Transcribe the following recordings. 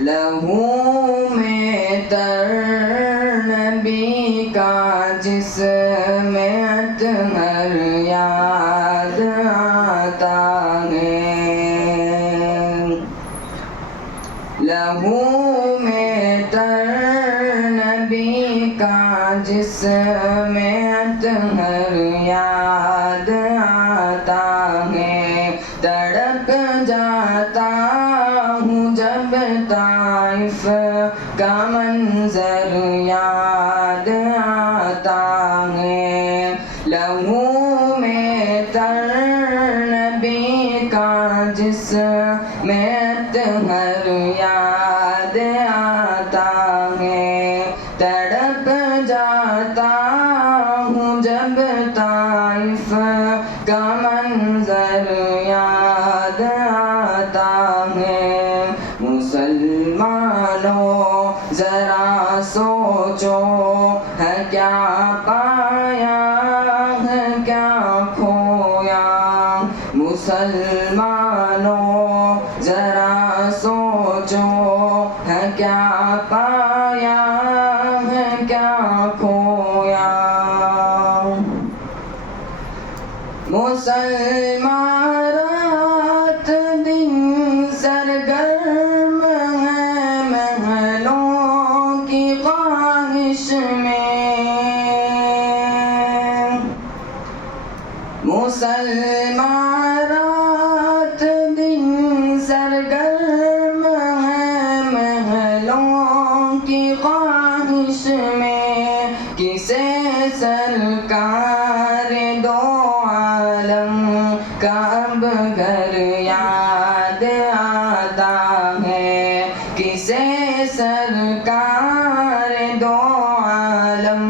लहू में तर नबी का जिसमें अतहर याद आता है। लहू में तर नबी का जिसमें अतहर याद आता है। तड़प जाता हूँ जब ताइफ का मंजर याद आता है। लहू में तर नबी का जिसमें अतहर याद आता है। तड़प जाता हूँ जब ताइफ का मंजर याद आता है। मुसलमानों जरा सोचो है क्या पाया है क्या खोया। मुसलमानों जरा सोचो है क्या पाया है क्या खोया। मुसलमान रात दिन सरगर्म है महलों की ख्वाहिश में। मुसलमान रात दिन सरगर्म है महलों की ख्वाहिश में। किसे सरकार दो आलम का अब घर याद आता है। किसे सरकार दो आलम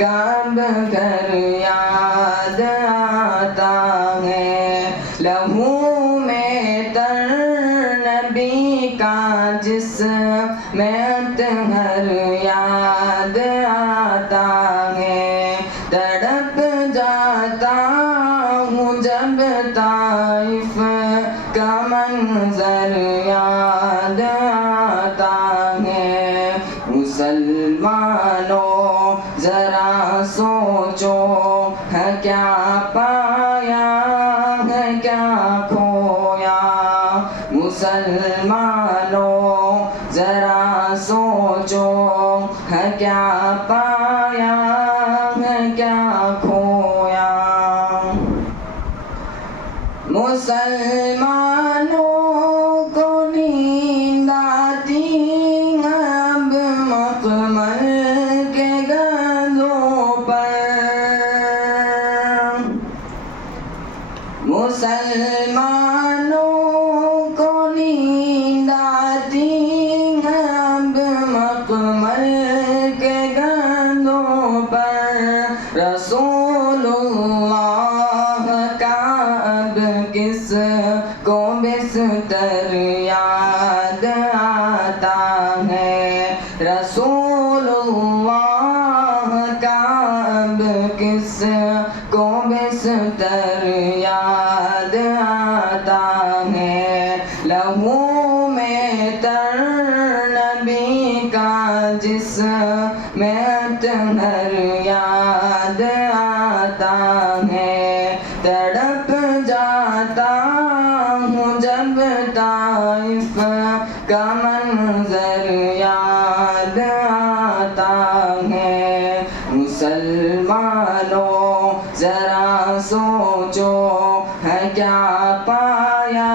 का अब घर याद आता है। लहू में तर नबी का जिसमें अतहर याद आता है। तड़प जाता हूँ जब ताइफ का मंजर याद आता है। मुसलमानों जरा सोचो है क्या पाया है क्या खोया। मुसलमानों जरा सोचो है क्या पाया है क्या खोया। मुसलमानों को नींद आती है अब मखमल के गंधों पर। मुसलमानों को नींद आती है अब मखमल के गंधों पर। रसूलुल्लाह का अब किस को बिस्तर याद आता है। रसूलुल्लाह का अब किस को बिस्तर याद आता है। लहू में तर नबी का जिसमें अतहर याद आता है। तड़प जाता हूँ जब ताइफ का मंजर याद आता है। मुसलमानों जरा सोचो है क्या पाया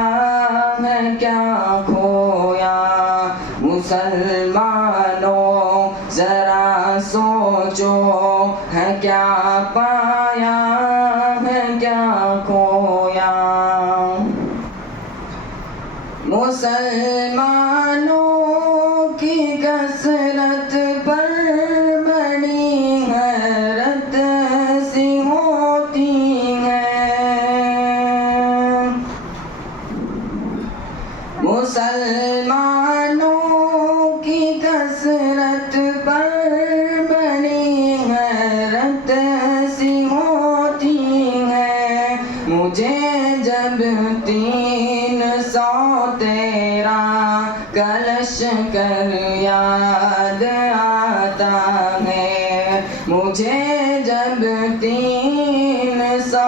है क्या खोया। मुसलमानों जरा सोचो है क्या पाया है क्या खोया। मुसलमानों की कसरत पर बड़ी हैरत सी होती है। मुसलमानों की कसरत पर बड़ी हैरत सी होती है। मुझे जब तीन सौ तेरा कलश कर याद आता है मुझे जब 300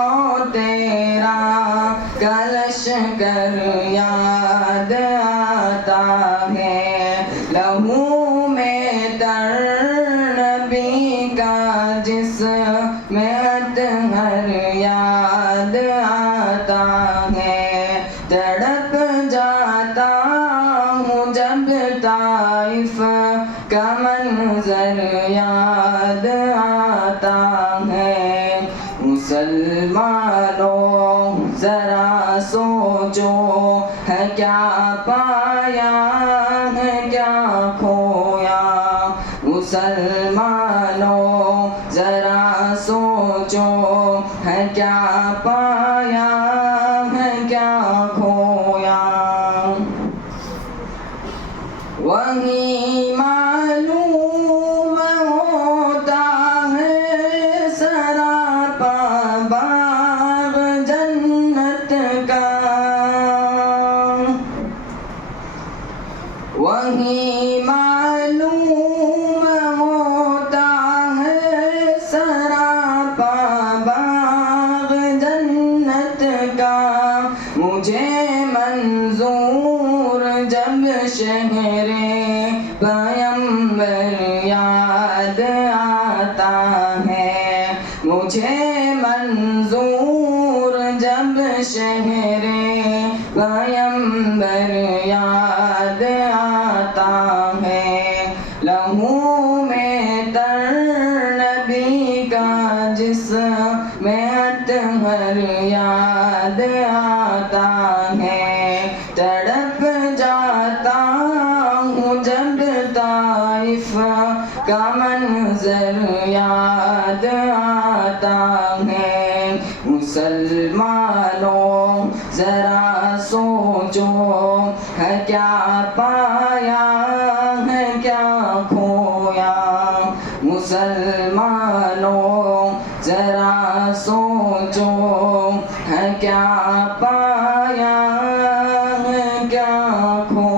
तेरा कलश कर याद आता है लहू में तर नबी का जिसमें अतहर याद आता है तड़प जाता हूँ जब ताइफ का मंजर याद आता है मुसलमानों जरा सोचो है क्या पाया है क्या खोया मुसलमानों जरा सोचो है क्या पाया है क्या खोया वही मालूम होता है सरापा बाग जन्नत का वही मालूम होता है सरापा बाग जन्नत का मुझे मंजूर जब शहरे पैगंबर याद आता है मुझे मंजूर जब शहरे पैगंबर याद आता है लहू में तर नबी का जिसमें अतहर याद आता है तड़प जाता हूँ जब ताइफ का मंजर याद आता है मुसलमानों जरा सोचो है क्या पाया है क्या खोया मुसलमानों जरा सोचो है क्या पाया है क्या खोया